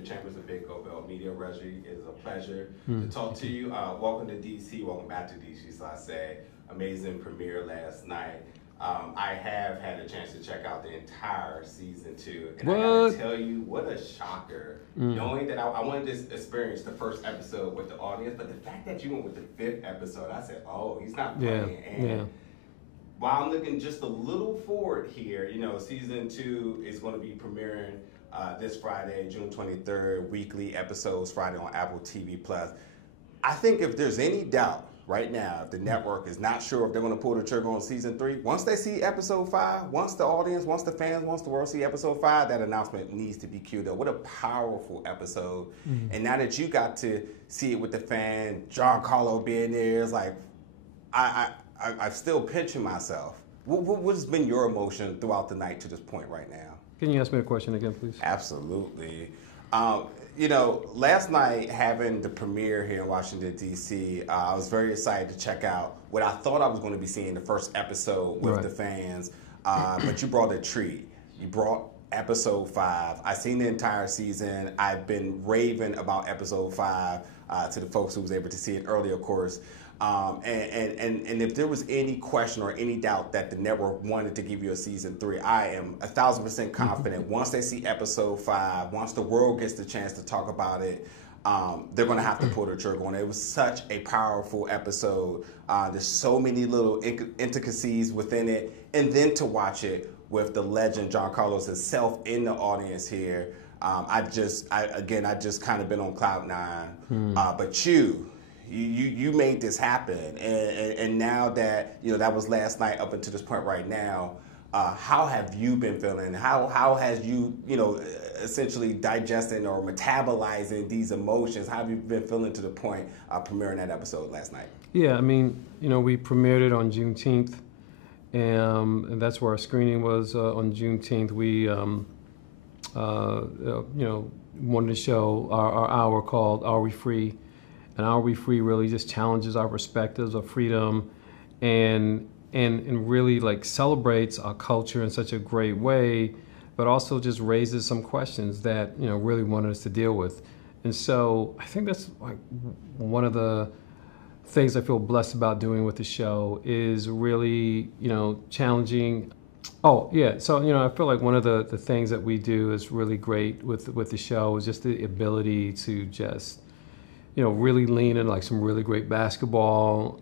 Your Chambers of Big Gold Belt Media. Reggie, it is a pleasure to talk to you. Welcome to DC. Welcome back to DC. So I say, amazing premiere last night. I have had a chance to check out the entire season 2, and I gotta tell you, what a shocker! Knowing that I wanted to experience the first episode with the audience, but the fact that you went with the 5th episode, I said, "Oh, he's not playing." While I'm looking just a little forward here, season 2 is going to be premiering this Friday, June 23rd, weekly episodes Friday on Apple TV+. I think if there's any doubt right now, if the network is not sure if they're going to pull the trigger on season 3, once they see episode 5, once the audience, once the fans, once the world see episode 5, that announcement needs to be queued up. What a powerful episode. And now that you got to see it with the fan, Giancarlo being there, it's like, I'm still pinching myself. What has been your emotion throughout the night to this point right now? Can you ask me a question again, please? Absolutely. Last night, having the premiere here in Washington, D.C., I was very excited to check out what I thought I was going to be seeing the first episode with the fans, but you brought a treat. You brought episode 5. I've seen the entire season. I've been raving about episode 5 to the folks who was able to see it early, of course. And if there was any question or any doubt that the network wanted to give you a season 3, I am 1,000% confident. Once they see episode 5, once the world gets the chance to talk about it, they're going to have to pull the trigger on it. It was such a powerful episode. There's so many little intricacies within it. And then to watch it with the legend John Carlos himself in the audience here, I just kind of been on cloud 9. But you made this happen, and now that that was last night up until this point right now, how have you been feeling? How has you essentially digesting or metabolizing these emotions? How have you been feeling to the point premiering that episode last night? Yeah, I mean, we premiered it on Juneteenth, and that's where our screening was on Juneteenth. We wanted to show our hour called "Are We Free?" And Are We Free really just challenges our perspectives of freedom and really like celebrates our culture in such a great way, but also just raises some questions that, really wanted us to deal with. And so I think that's like one of the things I feel blessed about doing with the show is really, challenging. Oh, yeah. So, I feel like one of the things that we do is really great with the show is just the ability to just really lean in like some really great basketball,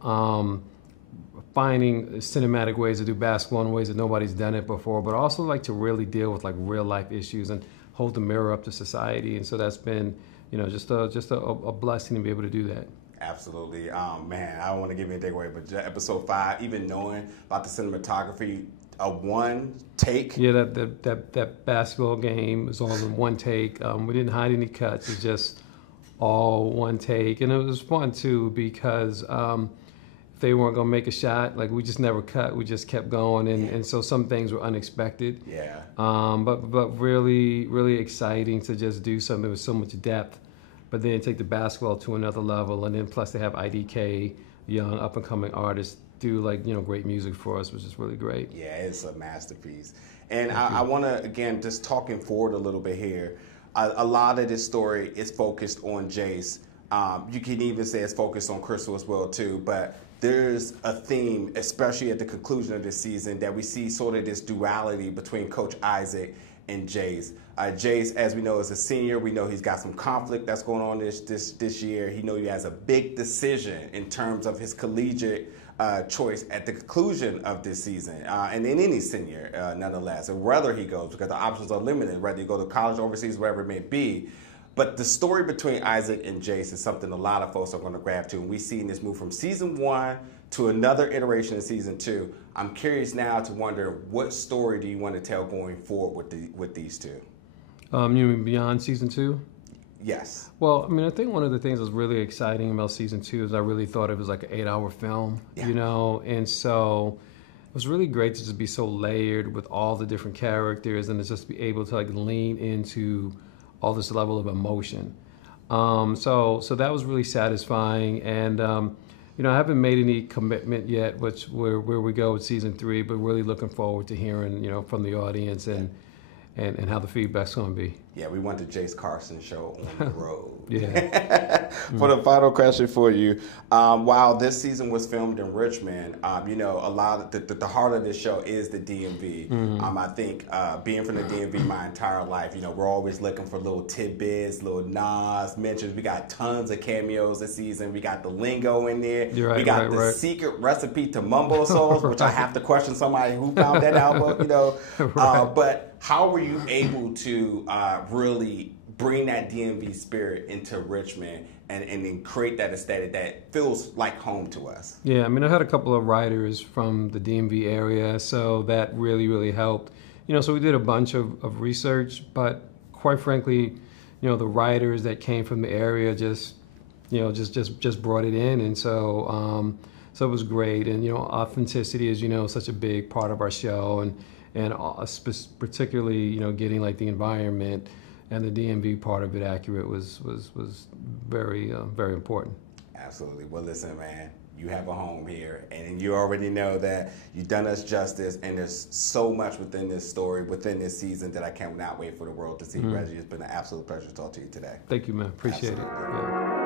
finding cinematic ways to do basketball in ways that nobody's done it before, but also like to really deal with like real life issues and hold the mirror up to society. And so that's been, just a blessing to be able to do that. Absolutely. Man, I don't want to give you a takeaway, but episode 5, even knowing about the cinematography, a one take. Yeah, that basketball game was all in one take. We didn't hide any cuts. It's just all one take, and it was fun too because if they weren't gonna make a shot, like we just never cut, we just kept going, and so some things were unexpected. Yeah. But really exciting to just do something with so much depth, but then take the basketball to another level, and then plus they have IDK, young up and coming artists, do like great music for us, which is really great. Yeah, it's a masterpiece, and I want to again just talking forward a little bit here. A lot of this story is focused on Jace. You can even say it's focused on Crystal as well too, but there's a theme, especially at the conclusion of this season, that we see sort of this duality between Coach Isaac and Jace. Jace, as we know, is a senior. We know he's got some conflict that's going on this year. He knows he has a big decision in terms of his collegiate choice at the conclusion of this season, and in any senior, nonetheless, and whether he goes, because the options are limited, whether you go to college, overseas, wherever it may be. But the story between Isaac and Jace is something a lot of folks are going to grab to, and we've seen this move from season 1 to another iteration in season 2. I'm curious now to wonder, what story do you want to tell going forward with these two? You mean beyond season 2? Yes. Well, I mean, I think one of the things that's really exciting about season 2 is I really thought it was like an 8-hour film, and so it was really great to just be so layered with all the different characters and to just be able to like lean into all this level of emotion. So that was really satisfying, and I haven't made any commitment yet, where we go with season 3, but really looking forward to hearing from the audience and and how the feedback's going to be. Yeah, we want the Jace Carson show on the road. Yeah. For the final question for you, while this season was filmed in Richmond, you know, a lot of the heart of this show is the DMV. I think being from the DMV my entire life, you know, we're always looking for little tidbits, little nods, mentions. We got tons of cameos this season. We got the lingo in there. Right, we got the secret recipe to mumbo sauce, which I have to question somebody who found that out, you know. But how were you able to really bring that DMV spirit into Richmond and then create that aesthetic that feels like home to us? Yeah, I mean, I had a couple of writers from the DMV area, so that really helped. You know, so we did a bunch of research, but quite frankly, you know, the writers that came from the area just brought it in, and so it was great. And you know, authenticity is, you know, such a big part of our show, and particularly, you know, getting like the environment and the DMV part of it accurate was very important. Absolutely. Well, listen, man, you have a home here, and you already know that you've done us justice, and there's so much within this story, within this season, that I cannot wait for the world to see. Reggie, it's been an absolute pleasure to talk to you today. Thank you, man. Appreciate it. Yeah.